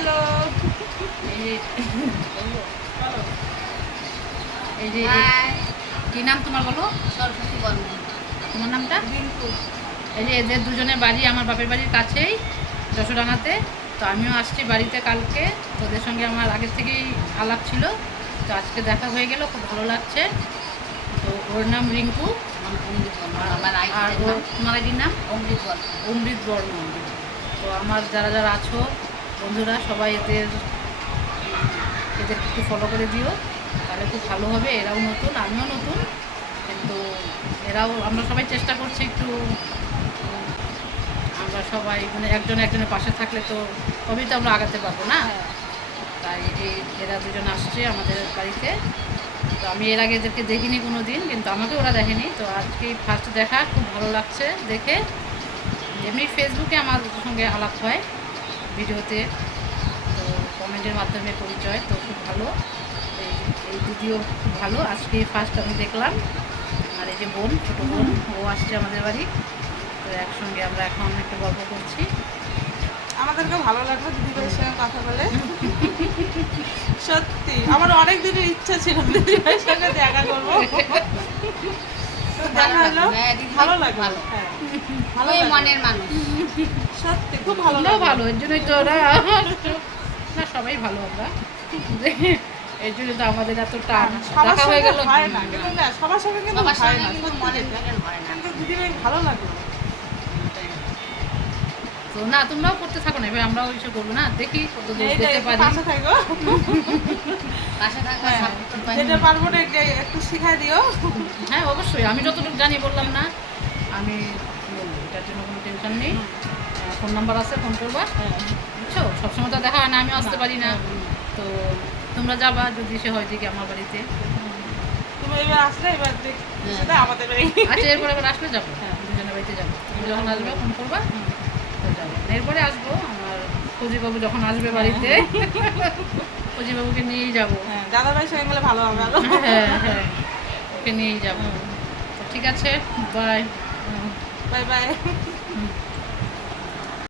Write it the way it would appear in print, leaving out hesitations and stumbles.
Hello. এই যে কি নাম তোমার বলো? সরস্বতী বর্মন। তোমার নামটা? রিঙ্কু। এই যে এদের দুজনের বাড়ি আমার বাপের বাড়ির কাছেই, যশোডাঙ্গাতে। তো আমিও আসছি বাড়িতে কালকে। তো ওদের সঙ্গে আমার আগের থেকেই আলাপ ছিল, তো আজকে দেখা হয়ে গেল, খুব ভালো লাগছে। তো ওর নাম রিঙ্কু, আর ওর তোমার আইডির নাম অমৃত বর্মন। অমৃত বর্মন। তো আমার যারা যারা আছো বন্ধুরা, সবাই এদেরকে একটু ফলো করে দিও, তাহলে খুব ভালো হবে। এরাও নতুন, আমিও নতুন, কিন্তু আমরা সবাই চেষ্টা করছি একটু, আমরা সবাই মানে একজন একজনের পাশে থাকলে তো তবেই তো আমরা আগাতে পারবো না। তাই এরা দুজন আসছে আমাদের বাড়িতে। তো আমি এর আগে এদেরকে দেখিনি কোনো দিন, কিন্তু আমাকে ওরা দেখেনি। তো আজকে ফার্স্ট দেখা, খুব ভালো লাগছে দেখে। এমনি ফেসবুকে আমার সঙ্গে আলাপ হয় ভিডিওতে, তো কমেন্টের মাধ্যমে পরিচয়, তো খুব ভালো। এই এই দিদিও খুব ভালো, আজকে ফার্স্ট আমি দেখলাম। আর এই যে বোন, ছোটো বোন, ও আসছে আমাদের বাড়ি। তো একসঙ্গে আমরা এখন একটু গল্প করছি। আমাদেরকে ভালো লাগলো দিদিভাইয়ের সঙ্গে কথা বলে। সত্যি আমার অনেক দিনের ইচ্ছা ছিল দিদিভাইয়ের সঙ্গে দেখা করবো। দেখা হলো, ভালো লাগলো। হ্যাঁ, ভালো মনের মানুষ। সত্যি খুব ভালো আমরাও লাগলো। ভালো, এর জন্যই তো ওরা না, সবাই ভালো আমরা। এর জন্য তো আমাদের এত টান, সবার দেখা হয়ে সঙ্গে গেল। হয় না, কিন্তু না, সবার সঙ্গে কিন্তু সবার হয় সঙ্গে না, কিন্তু সত্যি মনের যেটা। মিলন হয় না। কিন্তু দিদিভাই ভালো লাগলো। তো না, তোমরাও করতে থাকো না, এবার আমরাও কিছু করবো না, দেখি কত দূর এইটা যেতে একটু পারি। পাশে থাকো। পাশে থাকা হ্যাঁ, সাপোর্ট পাই। যেটা পারবো না একটু শিখাই দিও। হ্যাঁ অবশ্যই, আমি যতটুকু জানি বললাম না, আমি বলবো, এটার জন্য কোনো টেনশন নেই। ফোন নাম্বার আছে, ফোন করবা, বুঝছো? সবসময় তো দেখা হয় না, আমিও আসতে পারি না। তো তোমরা যাবা যদি সে হয় দেখি আমার বাড়িতে। তুমি এবার আসলে এবার সেটা আমাদের বাড়ি। আচ্ছা, এরপরে আবার আসলে যাবো, দুজনের বাড়িতে যাবো। তুমি যখন আসবে ফোন করবা, তো যাবো। এরপরে আসবো আমার ফৌজিবাবু যখন আসবে বাড়িতে, ফৌজিবাবুকে নিয়েই যাবো। হ্যাঁ, দাদা ভাই সঙ্গে গেলে ভালো হবে আরো। হ্যাঁ হ্যাঁ, ওকে নিয়েই যাবো। তো ঠিক আছে, বাই। Bye bye.